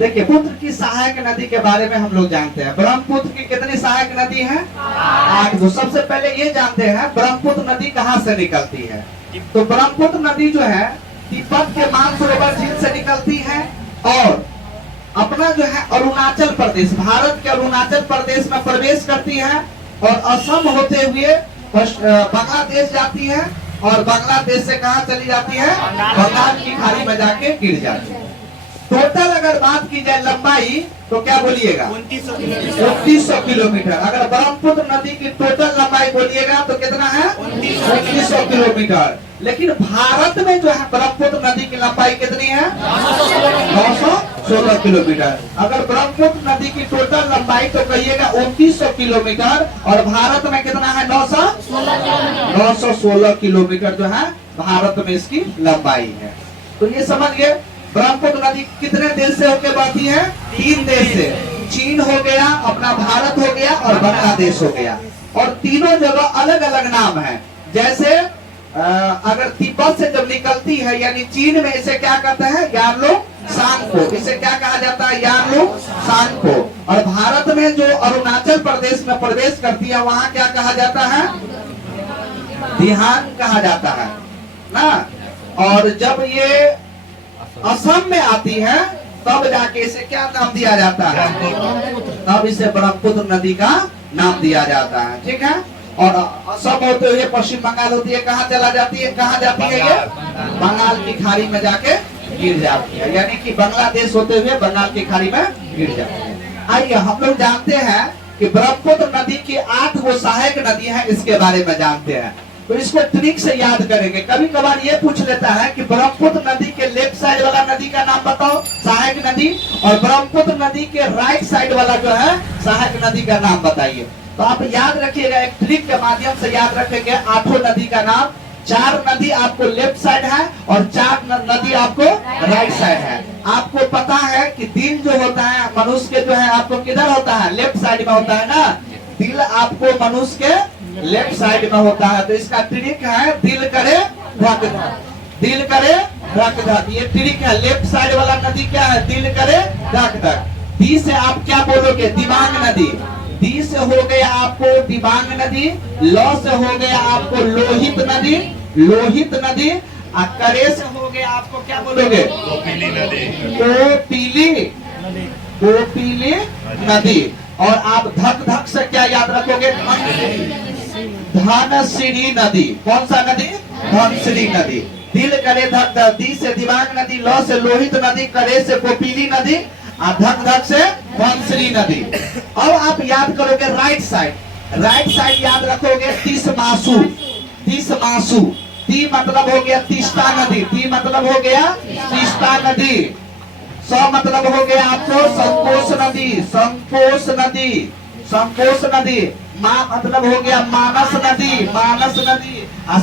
देखिए ब्रह्मपुत्र की सहायक नदी के बारे में हम लोग जानते हैं। ब्रह्मपुत्र की कितनी सहायक नदी है? 8। तो सबसे पहले ये जानते हैं ब्रह्मपुत्र नदी कहाँ से निकलती है। तो ब्रह्मपुत्र नदी जो है तिब्बत के मानसरोवर झील से निकलती है और अपना जो है अरुणाचल प्रदेश, भारत के अरुणाचल प्रदेश में प्रवेश करती है और असम होते हुए बांग्लादेश जाती है और बांग्लादेश से कहाँ चली जाती है? बंगाल की खाड़ी में जाके गिर जाती है। टोटल अगर बात की जाए लंबाई तो क्या बोलिएगा? 2900 किलोमीटर। अगर ब्रह्मपुत्र नदी की टोटल लंबाई बोलिएगा तो कितना है? 2900 किलोमीटर। लेकिन भारत में जो है ब्रह्मपुत्र नदी की लंबाई कितनी है? 916 किलोमीटर। अगर ब्रह्मपुत्र नदी की टोटल लंबाई तो कहिएगा 2900 किलोमीटर और भारत में कितना है? 916 किलोमीटर जो है भारत में इसकी लंबाई है। तो ये समझ गए ब्रह्मपुत्र नदी कितने देश से होकर बहती है? 3 देश से। चीन हो गया, अपना भारत हो गया और बांग्लादेश हो गया। और तीनों जगह अलग अलग नाम है। जैसे अगर तिब्बत से जब निकलती है यानी चीन में इसे क्या कहते हैं? यार्लो सांगपो। इसे क्या कहा जाता है? यार्लो सांगपो। और भारत में जो अरुणाचल प्रदेश में प्रवेश करती है वहाँ क्या कहा जाता है? दिहान कहा जाता है ना। और जब ये असम में आती है तब जाके इसे क्या नाम दिया जाता है? तब इसे ब्रह्मपुत्र नदी का नाम दिया जाता है। ठीक है। और असम होते हुए पश्चिम बंगाल होती है, कहाँ चला जाती है? कहाँ जाती है ये? बंगाल की खाड़ी में जाके गिर जाती है, यानी कि बांग्लादेश होते हुए बंगाल की खाड़ी में गिर जाती है। आइए हम लोग जानते हैं कि ब्रह्मपुत्र नदी की 8 वो सहायक नदी है, इसके बारे में जानते हैं। तो इसको ट्रिक से याद करेंगे। कभी कभार ये पूछ लेता है कि ब्रह्मपुत्र नदी के लेफ्ट साइड वाला नदी का नाम बताओ, सहायक नदी, और ब्रह्मपुत्र नदी के राइट साइड वाला जो है सहायक नदी का नाम बताइए। तो आप याद रखिएगा, एक ट्रिक के माध्यम से याद रखेंगे 8 नदी का नाम। 4 नदी आपको लेफ्ट साइड है और 4 नदी आपको राइट साइड है। आपको पता है कि दिल जो होता है मनुष्य के जो है आपको किधर होता है? लेफ्ट साइड में होता है ना। दिल आपको मनुष्य के लेफ्ट साइड में होता है। तो इसका ट्रिक है दिल करे धक धक, दिल करे धक धक। ये ट्रिक है। लेफ्ट साइड वाला नदी क्या है? दिल करे धक धक। दी से आप क्या बोलोगे? दिबांग नदी। दी से हो गया आपको दिबांग नदी। लौ से हो गया आपको लोहित नदी, लोहित नदी। करे से हो गया आपको क्या बोलोगे? कोपिली नदी, कोपिली नदी। और आप धक धक से क्या याद रखोगे? धनसिरी नदी। कौन सा नदी? धनसिरी नदी। दिल करे धक धक। दी से दिबांग नदी, लौ से लोहित नदी, करे से कोपिली नदी, धक धक से धनसिरी नदी। अब आप याद करोगे राइट साइड। राइट साइड याद रखोगे तीसमासु, तीसमासु। ती मतलब हो गया तीस्ता नदी, ती मतलब हो गया तीस्ता नदी। मतलब हो गया आपको संकोश नदी, संकोश नदी, संकोश नदी। माँ मतलब हो गया मानस नदी, मानस नदी।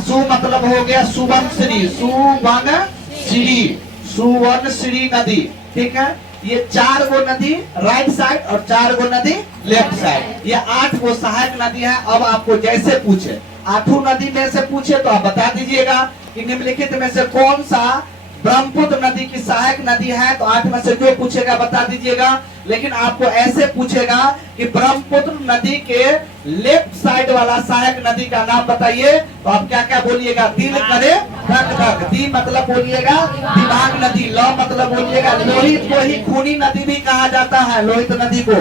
सु मतलब हो गया सुवनश्री, सुवनश्री, सुवनश्री नदी। ठीक है। ये 4 गो नदी राइट साइड और 4 गो नदी लेफ्ट साइड। ये 8 गो सहायक नदी है। अब आपको जैसे पूछे 8 नदी में से पूछे तो आप बता दीजिएगा कि निम्नलिखित में से कौन सा ब्रह्मपुत्र नदी की सहायक नदी है। तो 8 में से जो पूछेगा बता दीजिएगा। लेकिन आपको ऐसे पूछेगा कि ब्रह्मपुत्र नदी के लेफ्ट साइड वाला सहायक नदी का नाम बताइए। तो आप क्या क्या बोलिएगा? दिल करे धक धक। दी मतलब बोलिएगा दिबांग नदी। लौ मतलब बोलिएगा लोहित को ही खूनी नदी भी कहा जाता है, लोहित नदी को।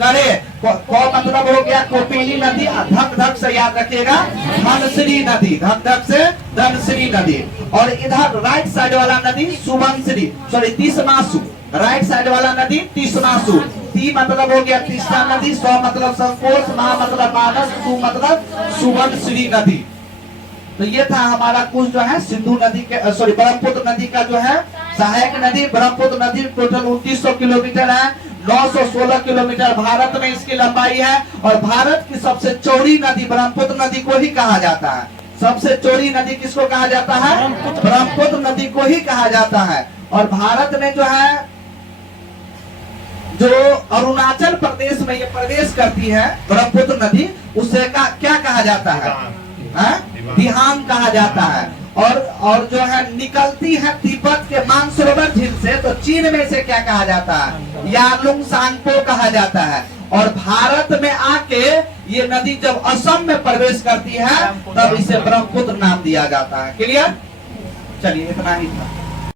करे को मतलब हो गया कोपिली नदी। धक धक से याद रखिएगा धनश्री नदी, धक धक से धनश्री नदी। और इधर राइट साइड वाला नदी सुवनश्री, सॉरी तीसमासु। राइट साइड वाला नदी तीसमासु। ती मतलब हो गया तीस्ता नदी, सौ मतलब संकोश, मा मतलब मानस, सु मतलब सुवनश्री नदी। तो ये था हमारा कुछ जो है सिंधु नदी के सॉरी ब्रह्मपुत्र नदी का जो है सहायक नदी। ब्रह्मपुत्र नदी टोटल 2900 किलोमीटर है, 916 किलोमीटर भारत में इसकी लंबाई है। और भारत की सबसे चौड़ी नदी ब्रह्मपुत्र नदी को ही कहा जाता है। सबसे चौड़ी नदी किसको कहा जाता है? ब्रह्मपुत्र नदी को ही कहा जाता है। और भारत में जो है जो अरुणाचल प्रदेश में ये प्रवेश करती है ब्रह्मपुत्र नदी, उसे क्या कहा जाता है? दिहांग कहा जाता है। और जो है निकलती है तिब्बत के मानसरोवर झील से, तो चीन में इसे क्या कहा जाता है, यालुंग सांगपो कहा जाता है। और भारत में आके ये नदी जब असम में प्रवेश करती है तब इसे ब्रह्मपुत्र नाम दिया जाता है। क्लियर? चलिए इतना ही था।